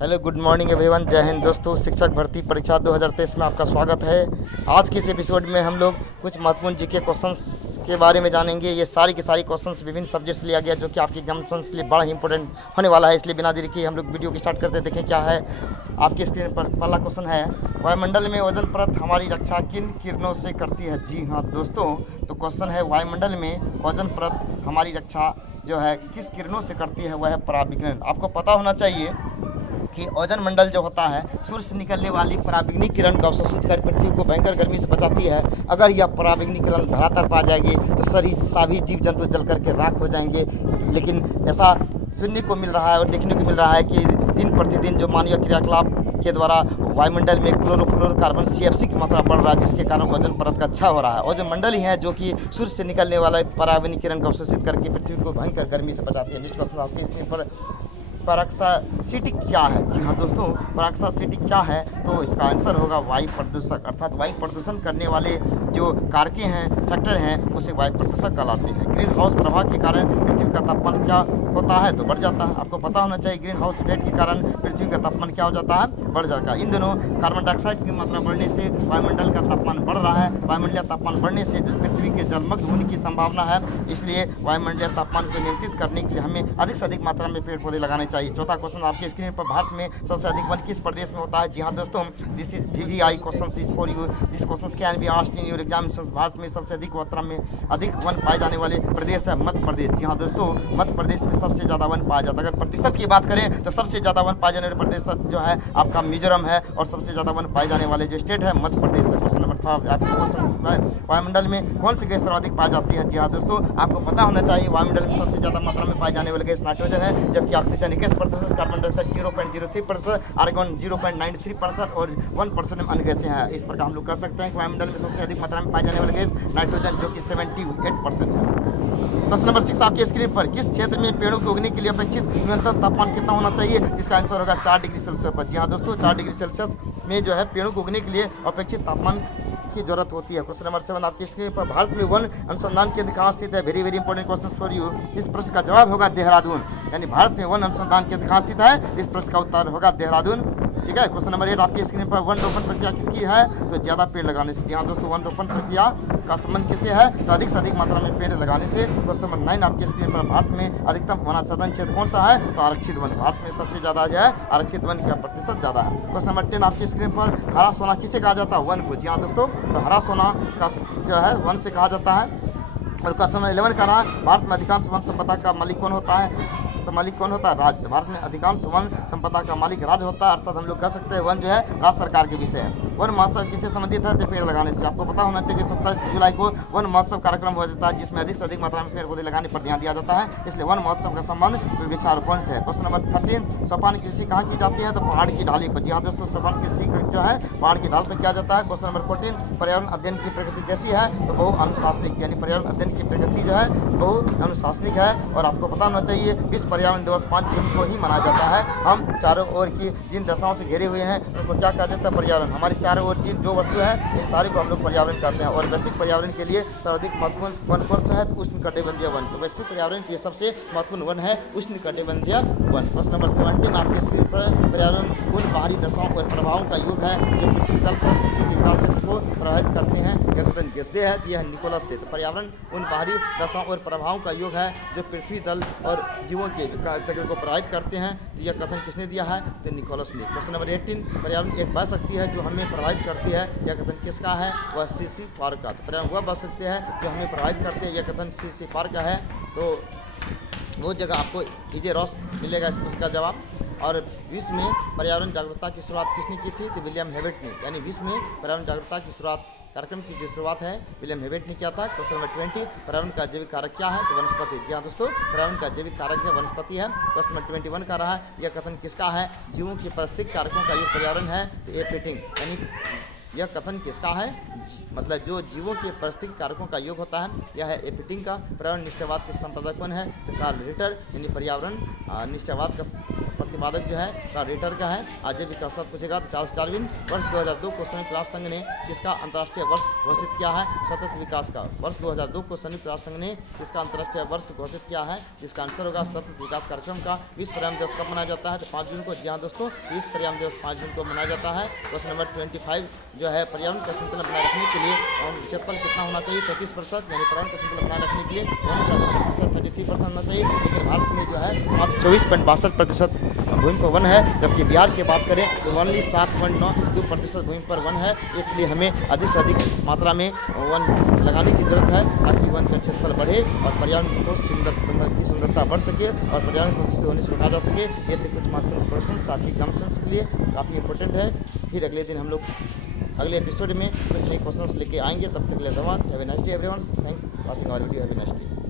Hello good morning everyone. जय हिंद दोस्तों। शिक्षक भर्ती परीक्षा 2023 में आपका स्वागत है। आज की इस एपिसोड में हम लोग कुछ महत्वपूर्ण जीके क्वेश्चंस के बारे में जानेंगे। ये सारी की सारी क्वेश्चंस विभिन्न सब्जेक्ट्स लिया गया जो कि आपके एग्जामिनेशंस के लिए बड़ा ही इंपॉर्टेंट होने वाला है। इसलिए बिना देरी के हम लोग वीडियो की स्टार्ट करते हैं। देखें क्या है आपकी स्क्रीन पर। पहला क्वेश्चन है, वायुमंडल में ओजोन परत हमारी रक्षा किन किरणों से करती है? जी हाँ दोस्तों, तो क्वेश्चन है वायुमंडल में ओजोन परत हमारी रक्षा जो है किस किरणों से करती है? वह है पराविकिरण। आपको पता होना चाहिए कि ओजोन मंडल जो होता है सूर्य से निकलने वाली पराबैंगनी किरण को अवशोषित कर पृथ्वी को भयंकर गर्मी से बचाती है। अगर यह पराबैंगनी किरण धरातल पर आ जाएगी तो सभी जीव जंतु जल करके राख हो जाएंगे। लेकिन ऐसा सुनने को मिल रहा है और देखने को मिल रहा है कि दिन प्रतिदिन जो मानवीय क्रियाकलाप के द्वारा वायुमंडल में क्लोरोफ्लोरोकार्बन CFC की मात्रा बढ़ रहा है, जिसके कारण ओजोन परत का अच्छा हो रहा है। ओजोन मंडल ही है जो कि सूर्य से निकलने वाला पराबैंगनी किरण को अवशोषित करके पृथ्वी को भयंकर गर्मी से बचाती है। नेक्स्ट क्वेश्चन आपके स्क्रीन पर, पैराक्सासिटी क्या है? जी हाँ दोस्तों, पैराक्सासिटी क्या है? तो इसका आंसर होगा वायु प्रदूषक। अर्थात वायु प्रदूषण करने वाले जो कारकें हैं, फैक्टर हैं, उसे वायु प्रदूषक कहलाते हैं। ग्रीन हाउस प्रभाव के कारण पृथ्वी का तापमान क्या होता है? तो बढ़ जाता है। आपको पता होना चाहिए ग्रीन हाउस इफेक्ट के कारण पृथ्वी का तापमान क्या हो जाता है? बढ़ जाता है। इन दिनों कार्बन डाइऑक्साइड की मात्रा बढ़ने से वायुमंडल का तापमान बढ़ रहा है। वायुमंडलीय तापमान बढ़ने से पृथ्वी के जलमग्न होने की संभावना है। इसलिए वायुमंडलीय तापमान को नियंत्रित करने के लिए हमें अधिक से अधिक मात्रा में पेड़ पौधे लगाने चाहिए। चौथा क्वेश्चन आपके स्क्रीन पर, भारत में सबसे अधिक वन किस प्रदेश में होता है? जी हाँ दोस्तों, this is VVI question is for you. This question can be asked in your examinations. Bharat में सबसे अधिक मात्रा में अधिक वन पाए जाने वाले प्रदेश है मध्य प्रदेश। जी हाँ दोस्तों, मध्य प्रदेश में सबसे ज़्यादा वन पाया जाता है। अगर प्रतिशत की बात करें तो सबसे ज़्यादा वन पाए जाने वाले प्रदेश जो है आपका मिजोरम है, और सबसे ज़्यादा वन पाए जाने वाले जो स्टेट है मध्य प्रदेश है। क्वेश्चन नंबर 5 आपके क्वेश्चन, वायुमंडल में कौन सी गैस सर्वाधिक पाई जाती है? जी हाँ दोस्तों, आपको पता होना चाहिए वायुमंडल में सबसे ज़्यादा मात्रा में पाई जाने वाली गैस नाइट्रोजन है, जबकि ऑक्सीजन 21%, कार्बन डाइऑक्साइड 0.03%, आर्गन 0.93% और 1% में अन्य गैसें हैं। इस प्रकार हम लोग कह सकते हैं कि वायुमंडल में सबसे अधिक मात्रा में पाई जाने वाली गैस नाइट्रोजन जो कि 78% है। क्वेश्चन नंबर 6 आपके स्क्रीन पर, किस क्षेत्र में पेड़ों के उगने के लिए अपेक्षित न्यूनतम तापमान कितना होना चाहिए? इसका आंसर होगा 4 डिग्री सेल्सियस पर। जी हाँ दोस्तों, 4 डिग्री सेल्सियस में जो है पेड़ों को उगने के लिए अपेक्षित तापमान की जरूरत होती है। क्वेश्चन नंबर 7 आपकी स्क्रीन पर, भारत में वन अनुसंधान केंद्र कहाँ स्थित है? Very very important question for you. इस प्रश्न का जवाब होगा देहरादून। यानी भारत में वन अनुसंधान केंद्र कहाँ स्थित है? इस प्रश्न का उत्तर होगा देहरादून। ठीक है। क्वेश्चन नंबर 8 आपकी स्क्रीन पर, वन रोपण प्रक्रिया किसकी है? तो ज़्यादा पेड़ लगाने से। जी हाँ दोस्तों, वन रोपण प्रक्रिया का संबंध किससे है? तो अधिक से अधिक मात्रा में पेड़ लगाने से। क्वेश्चन नंबर 9 आपकी स्क्रीन पर, भारत में अधिकतम वनाच्छादन क्षेत्र कौन सा है? तो आरक्षित वन। भारत में सबसे ज़्यादा जो है आरक्षित वन का प्रतिशत ज़्यादा है। क्वेश्चन नंबर 10 आपकी स्क्रीन पर, हरा सोना किसे कहा जाता है? वन को। जी हाँ दोस्तों, तो हरा सोना का जो है वन से कहा जाता है। और क्वेश्चन नंबर 11 का रहा, भारत में अधिकांश वन संपदा का मालिक कौन होता है? तो मालिक कौन होता है? राज्य। भारत में अधिकांश वन संपदा का मालिक राज्य होता है। अर्थात हम लोग कह सकते हैं वन जो है राज्य सरकार के विषय है। वन महोत्सव किससे संबंधित है? तो पेड़ लगाने से। आपको पता होना चाहिए 27 जुलाई को वन महोत्सव कार्यक्रम हो जाता है, जिसमें अधिक से अधिक मात्रा में पेड़ पौधे लगाने पर ध्यान दिया जाता है। इसलिए वन महोत्सव का संबंध वृक्षारोपण से है। क्वेश्चन नंबर 13, सोपान कृषि कहाँ की जाती है? तो पहाड़ की ढाली पर। जी हाँ दोस्तों, सोपान कृषि जो है पहाड़ की ढाल पर किया जाता है। क्वेश्चन नंबर 14, पर्यावरण अध्ययन की प्रकृति कैसी है? तो बहु अनुशासनिक। यानी पर्यावरण अध्ययन की प्रकृति जो है बहु अनुशासनिक है। और आपको पता होना चाहिए विश्व पर्यावरण दिवस 5 जून को ही मनाया जाता है। हम चारों ओर की जिन दशाओं से घिरे हुए हैं उनको क्या कहा जाता है? पर्यावरण। हमारी चारों ओर जिन जो वस्तु है इन सारी को हम लोग पर्यावरण कहते हैं। और वैश्विक पर्यावरण के लिए सर्वाधिक महत्वपूर्ण वन कौन सा है? तो उष्णकटिबंधीय वन। तो वैश्विक पर्यावरण के लिए सबसे महत्वपूर्ण वन है उष्णकटिबंधीय वन। क्वेश्चन नंबर 17 आपके स्क्रीन पर, पर्यावरण उन बाहरी दशाओं और प्रभावों का योग है जो पृथ्वी तल पर पृथ्वी के विकास क्षेत्र को प्रभावित करते हैं। यह कथन किससे है? यह निकोलस से। तो पर्यावरण उन बाहरी दशाओं और प्रभावों का योग है जो पृथ्वी तल और जीवों के विकास चक्र को प्रभावित करते हैं। तो यह कथन किसने दिया है? तो निकोलस ने। क्वेश्चन नंबर 18, पर्यावरण एक वह शक्ति है जो हमें प्रभावित करती है। यह कथन किसका है? वह CC पार्कर का। तो पर्यावरण वह वह शक्ति है जो हमें प्रभावित करती है। यह कथन CC पार्कर का है। तो वो जगह आपको इजे रॉस मिलेगा इस प्रश्न का जवाब। और विश्व में पर्यावरण जागरूकता की शुरुआत किसने की थी? तो विलियम हेवेट ने। यानी विश्व में पर्यावरण जागरूकता की शुरुआत कार्यक्रम की जो शुरुआत है विलियम हेवेट ने किया था। क्वेश्चन नंबर 20, पर्यावरण का जैविक कारक क्या है? तो वनस्पति। जी हाँ दोस्तों, पर्यावरण का जैविक कारक है वनस्पति है। क्वेश्चन नंबर 21 का रहा, यह कथन किसका है? जीवों के पारिस्थितिक कारकों का योग पर्यावरण है। तो ए फिटिंग। यानी यह कथन किसका है? मतलब जो जीवों के पारिस्थितिक कारकों का योग होता है यह है एपिटिंग का। पर्यावरण निश्चयवाद के संपादक कौन है? तो कार्ल रिटर। यानी पर्यावरण निश्चयवाद का प्रतिपादक जो है का रेटर का है। आजीविका का साथ पूछेगा तो चार्ल्स डार्विन। वर्ष 2002 को संयुक्त राष्ट्र संघ ने किसका अंतर्राष्ट्रीय वर्ष घोषित किया है? सतत विकास का। वर्ष 2002 को संयुक्त राष्ट्र संघ ने किसका अंतर्राष्ट्रीय वर्ष घोषित किया है? जिसका आंसर होगा सतत विकास कार्यक्रम का। विश्व पर्यावरण दिवस कब मनाया जाता है? तो 5 जून को। जी हाँ दोस्तों, विश्व पर्यावरण दिवस 5 जून को मनाया जाता है। क्वेश्चन नंबर 25 जो है पर्यावरण का संतुलन बनाए रखने के लिए क्षेत्रफल कितना होना चाहिए? 33%, यानी पर्यावरण का संतुलन बनाए रखने के लिए प्रतिशत 33% होना चाहिए। लेकिन भारत में जो है मात्र 24.62% भूमि पर वन है, जबकि बिहार की बात करें तो ओनली 7.92% भूमि पर वन है। इसलिए हमें अधिक से अधिक मात्रा में वन लगाने की जरूरत है ताकि वन का क्षेत्रफल बढ़े और पर्यावरण को सुंदरता बढ़ सके और पर्यावरण को दूषित होने से रोका जा सके। ये थे कुछ महत्वपूर्ण क्वेश्चन साथ ही एग्जाम्स के लिए काफ़ी इंपॉर्टेंट है। फिर अगले दिन हम लोग अगले एपिसोड में कुछ नए क्वेश्चंस लेके आएंगे। तब तक के लिए धन्यवाद। Have a nice day everyone. Thanks watching our video. Have a nice day.